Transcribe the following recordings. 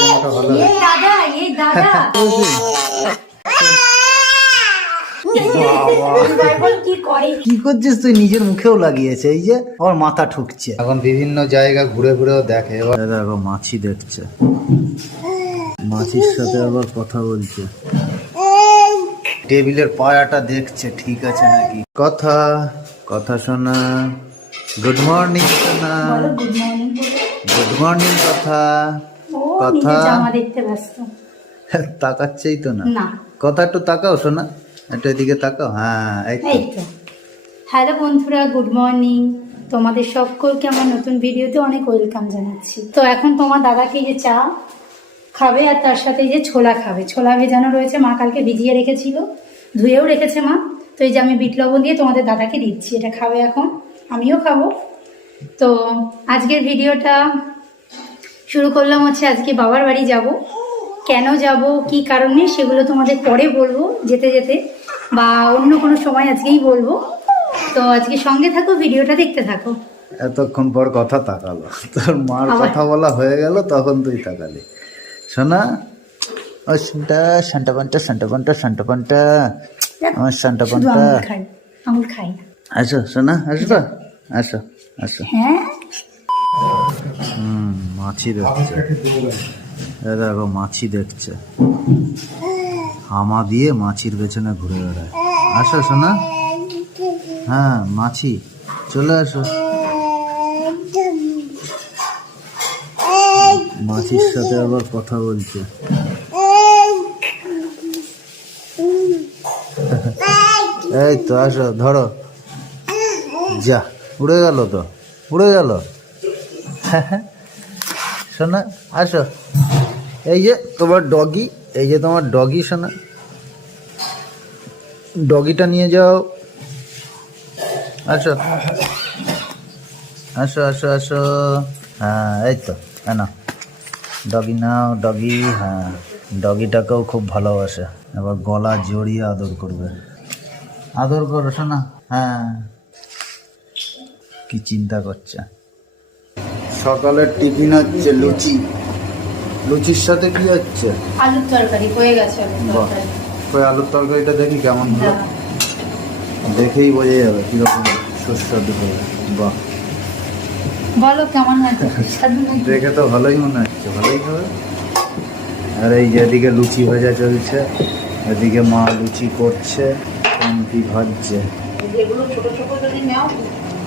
জামাটা ভালো এই দাদা এই দাদা। কি করছিস তুই? নিজের মুখেও লাগিয়েছে এই যে ওর মাথা ঠুকছে। এখন বিভিন্ন জায়গা ঘুরে ঘুরেও দেখে। এবার দেখো মাছি দেখছে। মাছির সাথে আবার কথা বলছে। টেবিলের পায়াটা দেখছে ঠিক আছে নাকি? কথা কথা শোনা। গুড মর্নিং শোনা গুড মর্নিং কথা। কথা জামা দেখতে ব্যস্ত। তাকাচ্ছেই তো না। কথা একটু তাকাও শোনা একটু এদিকে তাকাও। হ্যাঁ এই তো। হ্যালো বন্ধুরা গুড মর্নিং। তোমাদের সকলকে আমার নতুন ভিডিওতে অনেক ওয়েলকাম জানাচ্ছি। তো এখন তোমার দাদাকে যে চা খাবে আর তার সাথে যে ছোলা খাবে। ছোলা ভেজানো রয়েছে মা কালকে ভিজিয়ে রেখেছিল ধুয়েও রেখেছে মা। তো এই যে আমি বিট লবণ দিয়ে তোমাদের দাদাকে দিচ্ছি এটা খাবে এখন। আমিও খাব। তো আজকের ভিডিওটা শুরু করলাম হচ্ছে আজকে বাবার বাড়ি যাব। কেন যাব কি কারণে সেগুলো তোমাদের পরে বলব যেতে যেতে বা অন্য কোনো সময় আজকেই বলব। তো আজকে সঙ্গে থাকো ভিডিওটা দেখতে থাকো। এতক্ষণ পর কথা তাকালো। তোর মার কথা বলা হয়ে গেল তখন তুই তাকালি। শোনা ও শান্টা শান্টা পান্টা শান্টা পান্টা শান্টা পান্টা আমার শান্টা পান্টা আঙুল খাই আসো শোনা আসবা? আসো আসো। হ্যাঁ? মাছি দেখছে। দেখো, মাছি দেখছে। হামা দিয়ে মাছির পেছনে ঘুরে বেড়ায়। আসো শোনা হ্যাঁ মাছি, চলে আসো। মাছির সাথে আবার কথা বলছে। এই তো, আসো, ধরো। যা, উড়ে গেল তো, উড়ে গেল। শোনা আসো। এই যে তোমার ডগি এই যে তোমার ডগি শোনা ডগিটা নিয়ে যাও। আসো। আসো আসো আসো। হ্যাঁ এই তো না ডগি নাও ডগি হ্যাঁ। ডগিটাকেও খুব ভালোবাসে। এবার গলা জড়িয়ে আদর করবে। আদর করো শোনা হ্যাঁ। কি চিন্তা করছে? সকালের টিফিন হচ্ছে লুচি। লুচির সাথে কি হচ্ছে? আলুর তরকারি হয়ে গেছে ওই আলুর তরকারিটা দেখি কেমন হলো। দেখেই বোঝা যাবে কীরকম সুস্বাদু হবে বাহ। বলো কেমন? দেখে তো ভালোই মনে হচ্ছে ভালোই হবে। আর এই যে এদিকে লুচি ভাজা চলছে এদিকে মা লুচি করছে কমটি ভাজছে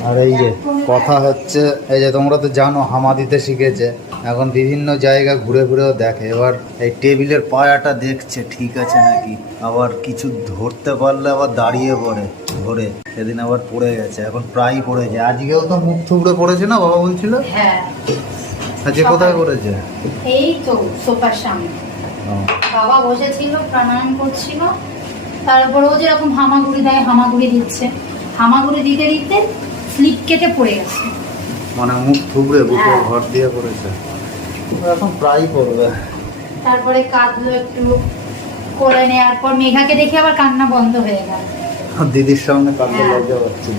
আর এই যে কথা হচ্ছে এই যে তোমরা তো জানো হামা দিতে শিখেছে এখন বিভিন্ন জায়গা ঘুরে ঘুরেও দেখে। এবার এই টেবিলের পায়াটা দেখছে ঠিক আছে নাকি? আবার কিছু ধরতে পারলে আবার দাঁড়িয়ে পড়ে ধরে। সেদিন আবার পড়ে গেছে এখন প্রায়ই পড়েছে। আজকেও তো মুখ থুবড়ে পড়েছে না বাবা বলছিল? হ্যাঁ। আজকে কোথায় পড়েছে? এই তো সোফার সামনে। বাবা বসেছিল প্রাণায়াম করছিল। তারপর ও যেরকম হামাগুড়ি দেয় হামাগুড়ি দিচ্ছে। হামাগুড়ি দিতে দিতে স্লিপ কেটে পড়ে গেছে। মানে মুখ থুবড়ে বুকে হ্যাঁ। ঘর দিয়ে পড়েছে। এখন প্রায়ই পড়বে। তারপরে কাঁদলো একটু করে নেওয়ার পর মেঘাকে দেখে আবার কান্না বন্ধ হয়ে গেল। দিদির সামনে কান্না হ্যাঁ। লজ্জা পাচ্ছিল।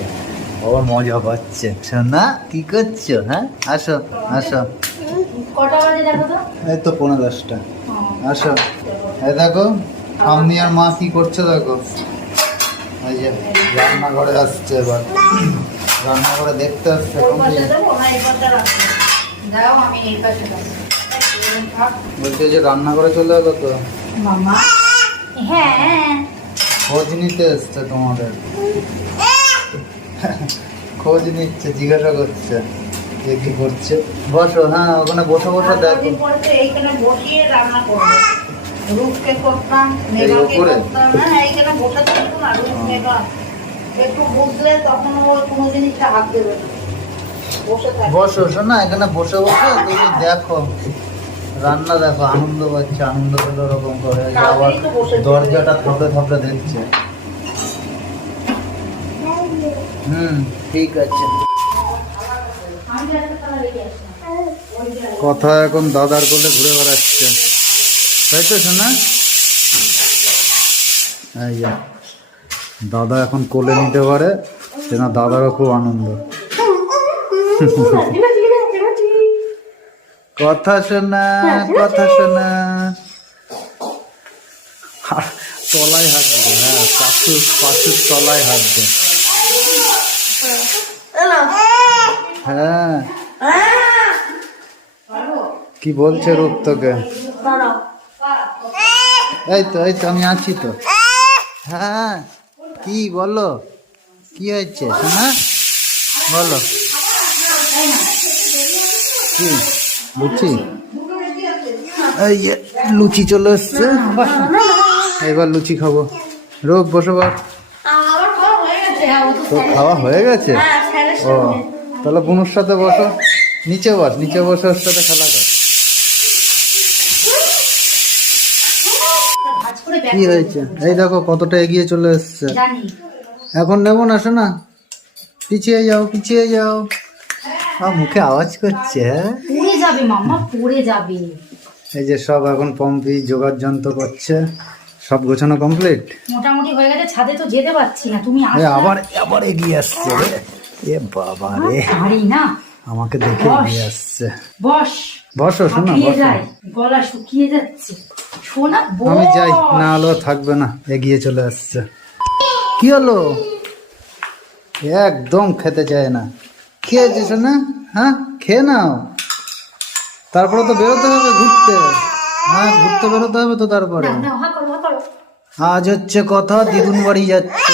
আবার মজা পাচ্ছে। শোনা কি করছ? হ্যাঁ আসো আসো। কটা বাজে দেখো তো? এই তো পনেরো দশটা। আসো। এই দেখো আমি আর মা কি করছে দেখো? এই যে রান্নাঘরে আসছে এবার। রান্নাঘরে দেখতে আসছে বলছে যে রান্নাঘরে চলে এলো তো? হ্যাঁ। খোঁজ নিতে এসছে তোমাদের। খোঁজ নিচ্ছে জিজ্ঞাসা করছে কে কি করছে। বসো হ্যাঁ ওখানে বসে বসে দেখো। বসিয়ে রান্না করব। রূপকে করতাম হ্যাঁ এইখানে বসে থাকতো না রূপ একটু বুঝলে তখন ও কোনো জিনিসটা হাত দেবে না। বসে বসো শোনা এখানে বসে বসে তুমি দেখো। রান্না দেখো আনন্দ পাচ্ছে আনন্দ পেল ওরকম করে। আবার। দরজাটা থাপড়ে থাপড়ে দেখছে। হুম ঠিক আছে। কথা এখন দাদার কোলে ঘুরে বেড়াচ্ছে। তাই তো শোনা দাদা এখন কোলে নিতে পারে সেটা দাদারও খুব আনন্দ। কথা শোনা কথা শোনা। তলায় হাত দে হ্যাঁ পাশুর পাশুর তলায় হাত দে। হ্যাঁ। কি বলছে রূপ তোকে? এই তো এই তো আমি আছি তো। হ্যাঁ। কি বলো? কি হয়েছে? শোনা? বলো। কি? লুচি? এই লুচি চলে এসছে। এবার লুচি খাব। রোগ বসো বার তো খাওয়া হয়ে গেছে? ও, তাহলে বুনুর সাথে বসো। নিচে বস, নিচে বসে ওর সাথে খেলা কর ভাঁজ করে ব্যাগ কি হয়েছে? এই দেখো কতটা এগিয়ে চলে এসছে। এখন নেব না শোনা পিছিয়ে যাও পিছিয়ে যাও। আ মুখে আওয়াজ করছে হ্যাঁ? পড়ে যাবে মাম্মা পড়ে যাবে। এই যে সব এখন পম্পি যোগার যন্ত্র করছে। সব গোছানো কমপ্লিট? মোটামুটি হয়ে গেছে ছাদে তো যেতে পারছি না তুমি আবার আবার এগিয়ে আসছে এ বাবা রে। না। আমাকে দেখে। এগিয়ে আসছে। বস বসো। শোনা গলা শুকিয়ে যাচ্ছে। আমি যাই না হলেও থাকবে না এগিয়ে চলে আসছে। কি হলো? একদম খেতে চায় না। খেয়েছে শোনা? হ্যাঁ? খেয়ে নাও। তারপরে তো বেরোতে হবে ঘুরতে। হ্যাঁ ঘুরতে বেরোতে হবে তো তারপরে। নাও, নাও, হা করো, হা করো। আজ হচ্ছে কথা দিদুন বাড়ি যাচ্ছে।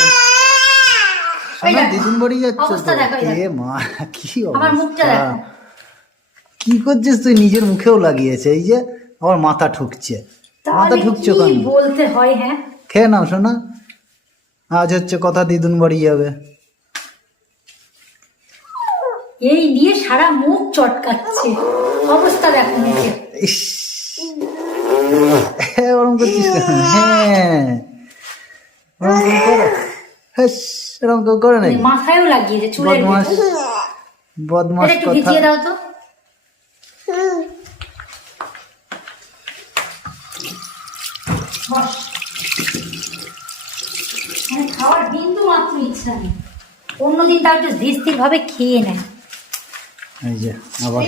শোনা দেখো, বাড়ি যাচ্ছে এ মা কি অবস্থা? কি করছিস তুই? নিজের মুখেও লাগিয়েছে এই যে আমার মাথা ঠুকছে। মাথা ঠুকছো কেন বলতে হয় হ্যাঁ? খেয়ে নাও শোনা আজ হচ্ছে কথা দিদুন বাড়ি যাবে। এই নিয়ে সারা মুখ চটকাচ্ছে। অবস্থা দেখো ইস। ওরম করছিস হ্যাঁ এরম কেউ করে নাকি মাথায়ও লাগিয়েছে চুলের বদমাস বদমাস কথা। দাও তো বস। মানে খাওয়ার বিন্দু মাত্র ইচ্ছা নেই অন্যদিন তাও একটু ধীর স্থির ভাবে খেয়ে নেয়। এই যে আবার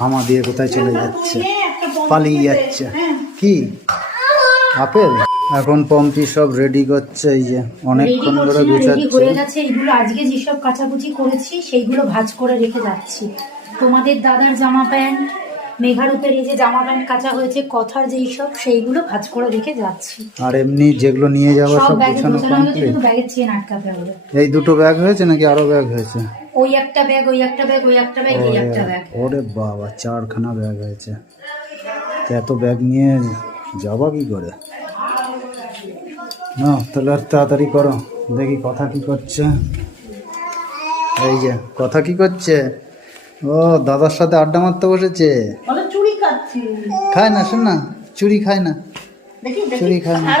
হামা দিয়ে কোথায় চলে যাচ্ছে? পালিয়ে যাচ্ছে। কি? আপেল? এখন পম্পি সব রেডি করছে এই যে অনেকক্ষণ ধরে রেডি গুছাচ্ছে হয়ে গেছে। এগুলো আজকে যেসব কাচাকুচি করেছি সেইগুলো ভাজ করে রেখে যাচ্ছি। তোমাদের দাদার জামা প্যান্ট মেঘারূপের এই যে জামা প্যান্ট কাচা হয়েছে কথার যেই সব সেইগুলো ভাঁজ করে রেখে যাচ্ছি। আর এমনি যেগুলো নিয়ে যাওয়া সব ব্যাগে গোছানো হয়েছে কমপ্লিট শুধু ব্যাগের চেন আটকাতে হবে। এই দুটো ব্যাগ হয়েছে নাকি আরও ব্যাগ হয়েছে? ওই একটা ব্যাগ ওই একটা ব্যাগ ওই একটা ব্যাগ এই একটা ব্যাগ। ওরে বাবা চারখানা ব্যাগ হয়েছে। এত ব্যাগ নিয়ে যাবা কি করে? না তাহলে আর তাড়াতাড়ি করো। দেখি কথা কি করছে। এই যে কথা কি করছে? ও দাদার সাথে আড্ডা মারতে বসেছে? চুরি খাচ্ছি। খায় না শোন না চুরি খায় না। চুরি খায় না।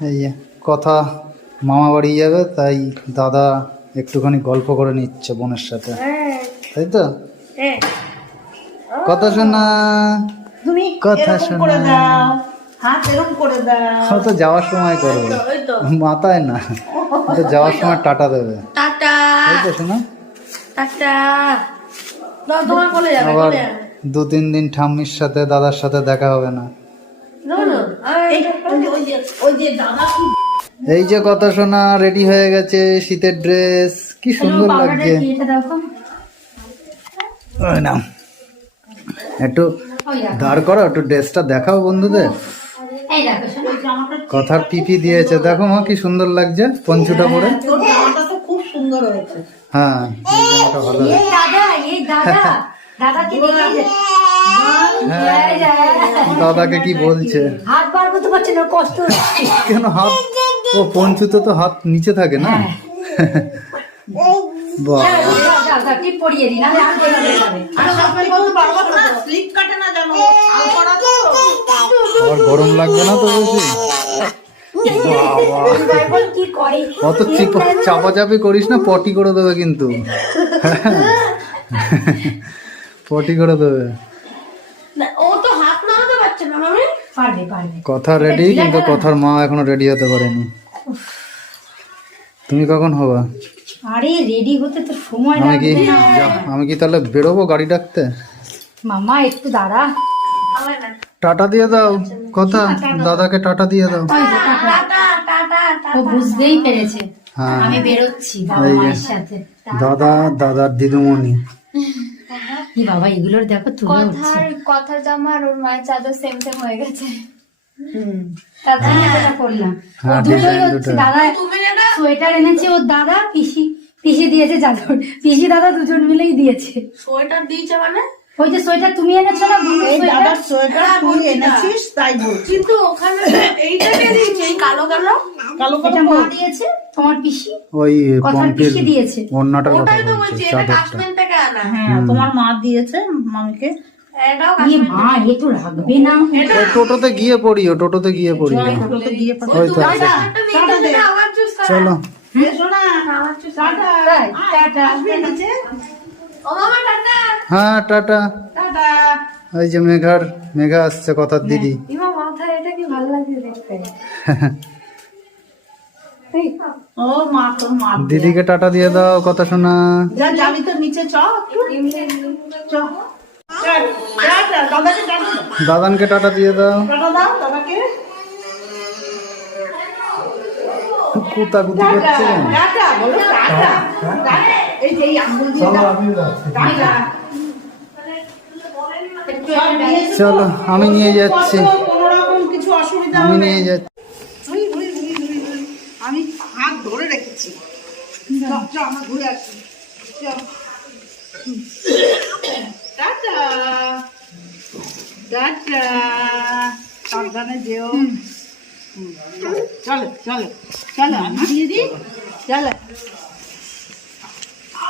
এই কথা মামা বাড়ি যাবে তাই দাদা একটুখানি গল্প করে নিচ্ছে বোনের সাথে। তাই তো? হ্যাঁ। কথা শোনা তুমি কথা শোনা। হাত ও তো যাওয়ার সময় করবে। মাথায় না। তো যাওয়ার সময় টাটা দেবে। টাটা। শোনা। টাটা দাও তোমার বলে যাবে আবার দু তিন দিন ঠাম্মির সাথে দাদার সাথে দেখা হবে না। এই, যে- কথা শোনা রেডি হয়ে গেছে শীতের ড্রেস কি সুন্দর লাগছে। একটু দাঁড় করো একটু ড্রেসটা দেখাও বন্ধুদের। কথার পিপি দিয়েছে। দেখো মা কি সুন্দর লাগছে পঞ্চুটা পরে। তো খুব সুন্দর হয়েছে। হ্যাঁ এই জামাটা ভালো এই দাদা এই দাদা দাদাকে কি বলছে? হাত বার করতে পারছে না কষ্ট কেন হাত? ও পঞ্চুতে তো হাত নিচে থাকে না? বাহ। হয়ে গরম লাগবে না। তো বেশি এবার বল কি করে? অত চিপা চাপাচাপি করিস না পটি করে দেবে কিন্তু। পটি করে দেবে। না, ও তো হাত নাড়াতে পারছে না মামি। পারবে, পারবে। কথা রেডি কিন্তু কথার মা এখনও রেডি হতে পারেনি। তুমি কখন হবা? আরে রেডি হতে তো সময় আমি কি লাগবে। আমি কি তাহলে বেরোবো গাড়ি ডাকতে? মামা একটু দাঁড়া। টাটা দিয়ে দাও কথা। দাদাকে টাটা দিয়ে দাও ওই যে টাটা। টাটা টাটা ও বুঝতেই পেরেছে। হ্যাঁ। আমি বেরোচ্ছি বাবা মায়ের সাথে। দাদা দাদার দিদুমণি। কি বাবা এগুলোর দেখো তুলে কথার কথার জামা আর ওর মায়ের চাদর সেম সেম হয়ে গেছে। হুম। এটা করলাম। হ্যাঁ, দুটোই design হচ্ছে দুটো। দাদা সোয়েটার এনেছে ওর দাদা পিসি পিসি দিয়েছে চাদর। পিসি দাদা দুজন মিলেই দিয়েছে। সোয়েটার দিয়েছে মানে? ওই যে সোয়েটার তুমি এনেছো না এই দাদার সোয়েটার তুই এনেছিস তাই বলছি। কিন্তু ওখানে এইটা কে দিয়েছে? এই কালো কালো? কালো মা দিয়েছে তোমার পিসি। ওই কথার পিসি দিয়েছে। অন্যটার কথা ওটাই তো বলছি এটা কাশ্মীর থেকে আনা। হ্যাঁ তোমার মা দিয়েছে মামিকে। টোটোতে গিয়ে পড়িও টোটোতে গিয়ে পড়িও করা চলো। Tata tata. হ্যাঁ টাটা। টাটা। ওই যে মেঘার মেঘা আসছে কথার দিদি। ইমা মাথায় এটা কি ভালো লাগে দেখতে? ও মা তোর মা দিদিকে টাটা দিয়ে দাও কথা শোনা। যা যাবি তো নিচে চ চ। টাটা দাদাকে টাটা। দাও। দাদানকে টাটা দিয়ে দাও। টাটা দাও দাদাকে। কুতা কুতি করছে এই যে এই আঙ্গুল দিয়ে চলো আমি নিয়ে যাচ্ছি। আমি নিয়ে যাচ্ছি। আমি হাত ধরে রেখেছি। আমরা ঘুরে আসি। চ। টাটা। টাটা। সাবধানে যেও। চলো চলো চলো আমি দিয়ে দিই। চলো।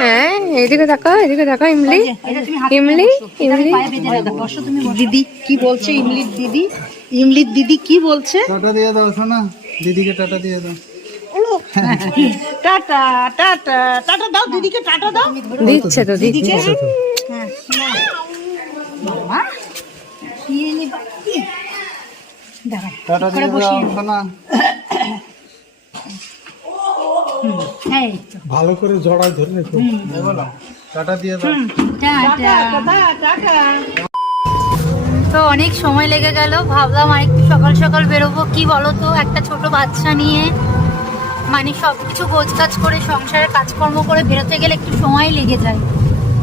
হ্যাঁ এদিকে তাকা এদিকে তাকা ইমলি। ইমলি ইমলি। দিদি কি বলছে? ইমলির দিদি? ইমলির দিদি কি বলছে? টাটা দিয়ে দাও শোনা। দিদিকে টাটা দিয়ে দাও। টাটা টাটা টাটা দাও দিদিকে টাটা দাও। দিচ্ছে তো দিচ্ছে মা নিয়ে নিবা কি? দাঁড়া টাটা দিয়ে দাও। শোনা এই তো ভালো করে জড়ায় ধরে রেখো। টাটা দিয়ে দাও। তো অনেক সময় লেগে গেল ভাবলাম আরেকটু সকাল সকাল বেরোবো। কি বলো তো একটা ছোট বাচ্চা নিয়ে মানে সব কিছু গোছগাছ করে সংসারের কাজকর্ম করে বেরোতে গেলে একটু সময় লেগে যায়।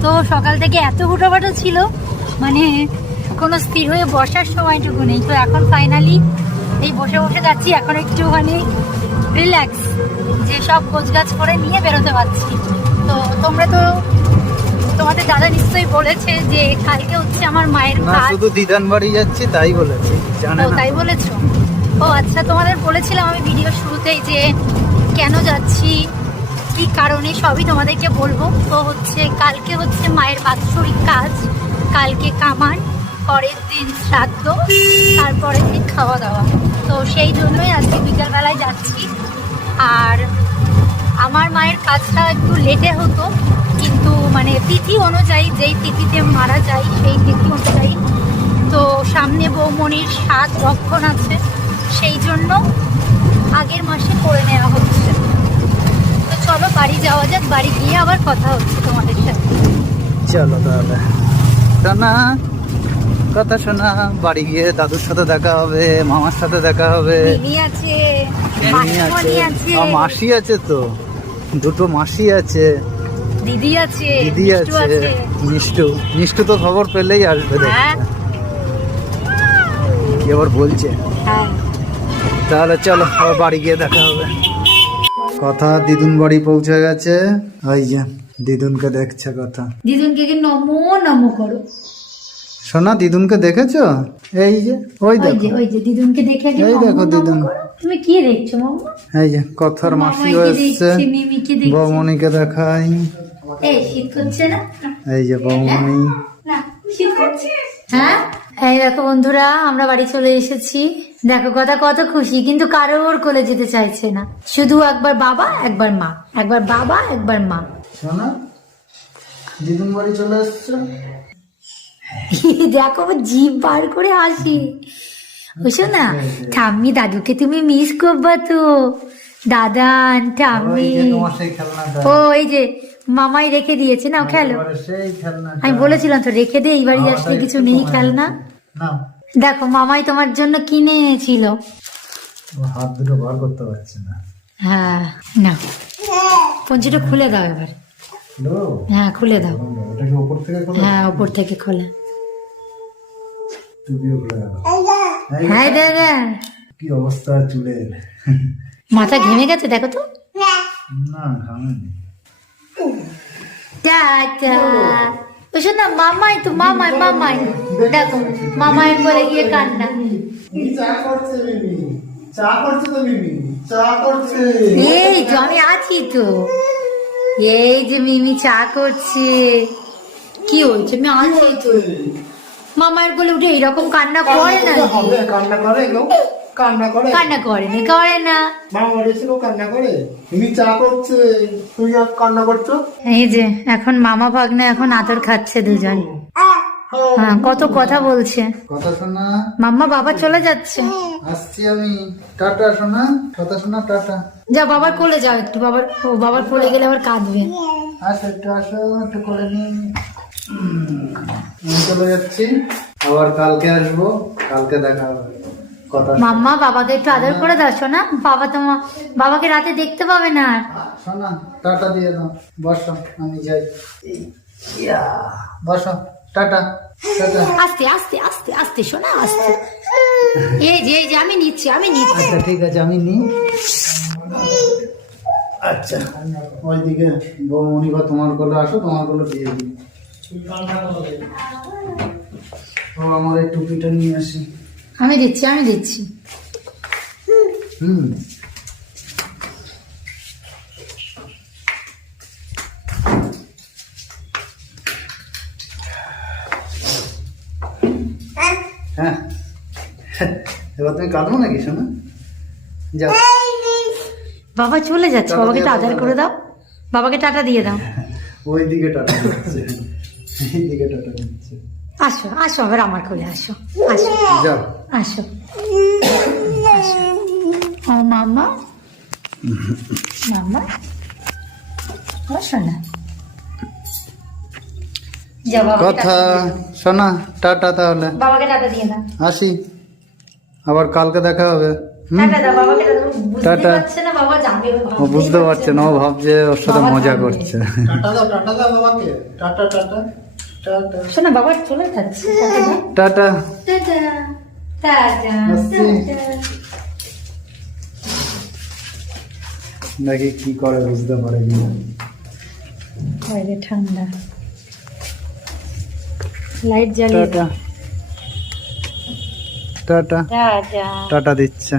তো সকাল থেকে এত হুটোপাটো ছিল মানে কোনো স্থির হয়ে বসার সময়টুকু নেই। তো এখন ফাইনালি এই বসে বসে যাচ্ছি এখন একটুখানি রিল্যাক্স যে সব গোছগাছ করে নিয়ে বেরোতে পারছি। তো তোমরা তো তোমাদের দাদা নিশ্চয়ই বলেছে যে কালকে হচ্ছে আমার মায়ের কাজ। শুধু দিদান বাড়ি যাচ্ছি তাই বলেছি জানে তাই বলেছ? ও আচ্ছা তোমাদের বলেছিলাম আমি ভিডিও শুরুতেই যে কেন যাচ্ছি কি কারণে সবই তোমাদেরকে বলব। তো হচ্ছে কালকে হচ্ছে মায়ের বাৎসরিক কাজ। কালকে কামান পরের দিন শ্রাদ্ধ তারপরের দিন খাওয়া দাওয়া। তো সেই জন্যই আজকে বিকালবেলায় যাচ্ছি। আর আমার মায়ের কাজটা একটু লেটে হতো কিন্তু মানে তিথি অনুযায়ী যেই তিথিতে মারা যায় সেই তিথি অনুযায়ী। তো সামনে বৌমনির সাত রক্ষণ আছে সেই জন্য আগের মাসে করে নেওয়া হচ্ছে। তো চলো বাড়ি যাওয়া যাক বাড়ি গিয়ে আবার কথা হচ্ছে তোমাদের সাথে। চলো তাহলে। টানা কথা শোনা বাড়ি গিয়ে দাদুর সাথে দেখা হবে মামার সাথে দেখা হবে। আছে। মাসি আছে তো। দুটো মাসি আছে। দিদি আছে দিদি আছে। মিষ্টু। মিষ্টু তো খবর পেলেই আসবে। হ্যাঁ। কি আবার বলছে? হ্যাঁ। তাহলে চলো আবার বাড়ি গিয়ে দেখা হবে। কথা দিদুন বাড়ি পৌঁছে গেছে। ওই যে দিদুনকে দেখছে কথা। দিদুনকে কি নমো নমো করো? শোনা দিদুনকে দেখেছ? এই যে ওই দেখো। ওই যে দিদুনকে দেখে এই দেখো দিদুন। করো। তুমি কি দেখছ এই যে কথার এসছে বৌমনিকে দেখাই। এই শীত করছে না? এই যে বৌমনি। না শীত করছে? হ্যাঁ? এই দেখো বন্ধুরা আমরা বাড়ি চলে এসেছি। দেখো কথা কত খুশি কিন্তু কারোর কোলে যেতে চাইছে না। শুধু একবার বাবা একবার মা। একবার বাবা একবার মা। শোনা দিদুন বাড়ি চলে এসছো? দেখো জিভ বার করে হাসি। বুঝছ না? ঠাম্মি দাদুকে তুমি মিস করবা তো। দাদান ঠাম্মি। ও এই যে মামাই রেখে দিয়েছে খেলো। একেবারে সেই খেলনাটা। আমি বলেছিলাম তো রেখে দে এইবারই আসলে কিছু নেই খেলনা। না দেখো মামাই তোমার জন্য কিনে এনেছিল হাত দুটো বার করতে পারছে না। হ্যাঁ না পঞ্চিটা খুলে দাও এবার। হ্যাঁ খুলে দাও। ওটা কি উপর থেকে খোলা? হ্যাঁ ওপর থেকে খোলা। টুপিও খুলে গেল। হ্যাঁ দাদা। কি অবস্থা চুলের? মাথা ঘেমে গেছে দেখো তো। না। ঘামেনি। টাটা মামাই তো মামাই মামাই। দেখো মামাই বলে গিয়ে কান্না। চা করছে মিমি? চা করছে তো মিমি? চা করছে। এই তো আমি আছি তো। এই যে মিমি চা করছে। কি হয়েছে? আমি আছি মামার বলে উঠে এইরকম কান্না করে না? কান্না করে গো কান্না করে? কান্না করে না করে না। মা বলেছে কান্না করে। তুমি চা করছে তুমি কান্না করছ? এই যে এখন মামা ভাগ্নে এখন আদর খাচ্ছে দুজন। হ্যাঁ কত কথা বলছে। কথা শোনা। মাম্মা বাবা চলে যাচ্ছে। আসছি আমি। টাটা শোনা। কথা শোনা টাটা। যা বাবার কোলে যাও একটু। বাবার ও বাবার কোলে গেলে আবার কাঁদবে। আসো একটু আসো একটু নিন আমি চলে যাচ্ছি। আবার কালকে আসব। কালকে দেখা হবে। কথা মাম্মা বাবাকে একটু আদর করে দাও শোনা। বাবা তোমার বাবাকে রাতে দেখতে পাবে না আর। শোনা টাটা দিয়ে দাও। বসো আমি যাই। বসো টাটা আস্তে আস্তে আস্তে আস্তে শোনা আস্তে। এই যে এই যে আমি নিচ্ছি আমি নিচ্ছি। আচ্ছা ঠিক আছে আমি নিই। আচ্ছা ওইদিকে বৌমনি বা তোমার কোলে আসো তোমার কোলে দিয়ে দিই। ও আমার এই টুপিটা নিয়ে আসি। আমি দিচ্ছি আমি দিচ্ছি। হুম। হ্যাঁ। এবার তুমি কাঁদবো নাকি শোনা? যাও। বাবা চলে যাচ্ছে বাবাকে দাও। করে দাও। বাবাকে টাটা দিয়ে দাও। ওই দিকে টাটা আসো আসো আবার আমার কোলে আসো আসো। যাও। আসো। আসো। ও মামা। মামা। না কথা শোনা টাটা তাহলে। বাবাকে টাটা দিয়ে দাও। আসি। আবার কালকে দেখা হবে। টাটা না ও বুঝতে পারছে না ও ভাবছে ওর সাথে মজা করছে। টাটা দাও টাটা দাও বাবাকে। Tata tata tata. শোনো বাবা চলে যাচ্ছে। টাটা। নাকি কি করে বুঝতে পারে বাইরে ঠান্ডা। লাইট জ্বালিয়ে টাটা। টাটা। টাটা দিচ্ছে।